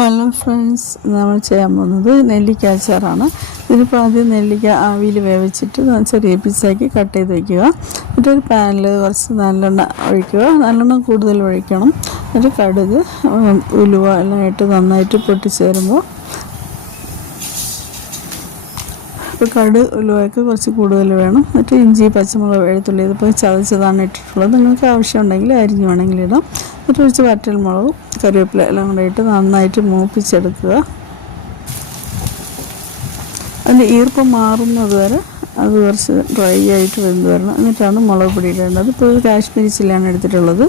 Hello friends, നമ്മൾ ചെയ്യാൻ പോകുന്നത് നെല്ലിക്ക അച്ചാറാണ്. ഇതിനിപ്പോൾ ആദ്യം നെല്ലിക്ക ആവിയിൽ വേവിച്ചിട്ട് ചെറിയ പീസാക്കി കട്ട് ചെയ്ത് വയ്ക്കുക. എന്നിട്ടൊരു പാനിൽ കുറച്ച് നല്ലെണ്ണ ഒഴിക്കുക. നല്ലെണ്ണ കൂടുതൽ ഒഴിക്കണം. എന്നിട്ട് കടുക്, ഉലുവ എല്ലാം ഇട്ട് നന്നായിട്ട് പൊട്ടിച്ചേരുമ്പോൾ കടുക് ഉലുവയൊക്കെ കുറച്ച് കൂടുതൽ വേണം. എന്നിട്ട് ഇഞ്ചി, പച്ചമുളക്, വെളുത്തുള്ളി ഇതിപ്പോൾ ചതച്ചതാണ് ഇട്ടിട്ടുള്ളത്. നിങ്ങൾക്ക് ആവശ്യമുണ്ടെങ്കിൽ അരിഞ്ഞ് വേണമെങ്കിൽ ഇടാം. എന്നിട്ട് കുറച്ച് വറ്റൽമുളകും കറിവേപ്പില എല്ലാം കൂടെ ഇട്ട് നന്നായിട്ട് മൂപ്പിച്ചെടുക്കുക. അതിൻ്റെ ഈർപ്പം മാറുന്നത് വരെ അത് കുറച്ച് ഡ്രൈ ആയിട്ട് വെന്ത് വരണം. എന്നിട്ടാണ് മുളക് പൊടി ഇടേണ്ടത്. ഇപ്പോൾ ഒരു കാശ്മീരി ചില്ലിയാണ് എടുത്തിട്ടുള്ളത്.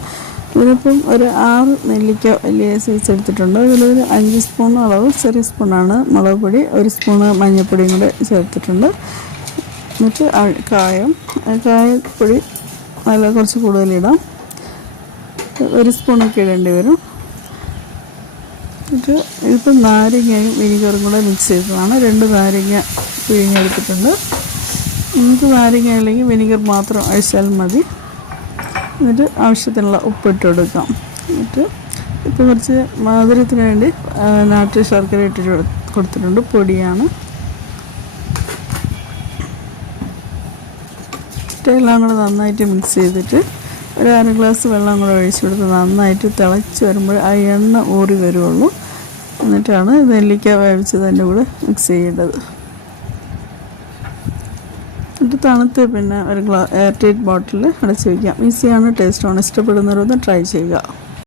ഇതിനിപ്പം ഒരു 6 നെല്ലിക്ക വലിയ സൈസ് എടുത്തിട്ടുണ്ട്. ഇതിലൊരു 5 സ്പൂൺ അളവ് ചെറിയ സ്പൂണാണ് മുളക് പൊടി, 1 സ്പൂണ് മഞ്ഞൾപ്പൊടിയും കൂടെ ചേർത്തിട്ടുണ്ട്. എന്നിട്ട് കായപ്പൊടി നല്ല കുറച്ച് കൂടുതലിടാം. 1 സ്പൂണൊക്കെ ഇടേണ്ടി വരും. എന്നിട്ട് ഇതിപ്പോൾ നാരങ്ങയും വിനീഗറും കൂടെ മിക്സ് ചെയ്തതാണ്. 2 നാരങ്ങ പിഴിഞ്ഞെടുത്തിട്ടുണ്ട്. നമുക്ക് നാരങ്ങ അല്ലെങ്കിൽ വിനീഗർ മാത്രം ഒഴിച്ചാൽ മതി. എന്നിട്ട് ആവശ്യത്തിനുള്ള ഉപ്പിട്ട് കൊടുക്കാം. എന്നിട്ട് ഇപ്പോൾ കുറച്ച് മധുരത്തിന് വേണ്ടി നാട്ടു ശർക്കര ഇട്ടിട്ട് കൊടുത്തിട്ടുണ്ട്. പൊടിയാണ്. എല്ലാം കൂടെ നന്നായിട്ട് മിക്സ് ചെയ്തിട്ട് ഒരു 1/2 ഗ്ലാസ് വെള്ളം കൂടെ ഒഴിച്ചു കൊടുത്ത് നന്നായിട്ട് തിളച്ച് വരുമ്പോൾ ആ എണ്ണ ഊറി വരുള്ളൂ. എന്നിട്ടാണ് നെല്ലിക്ക വേവിച്ചതിൻ്റെ കൂടെ മിക്സ് ചെയ്യേണ്ടത്. എന്നിട്ട് തണുത്ത് പിന്നെ ഒരു എയർ ടൈറ്റ് ബോട്ടിൽ അടച്ച് വയ്ക്കാം. ഈസിയാണ്, ടേസ്റ്റാണ്. ഇഷ്ടപ്പെടുന്നവരൊന്ന് ട്രൈ ചെയ്യുക.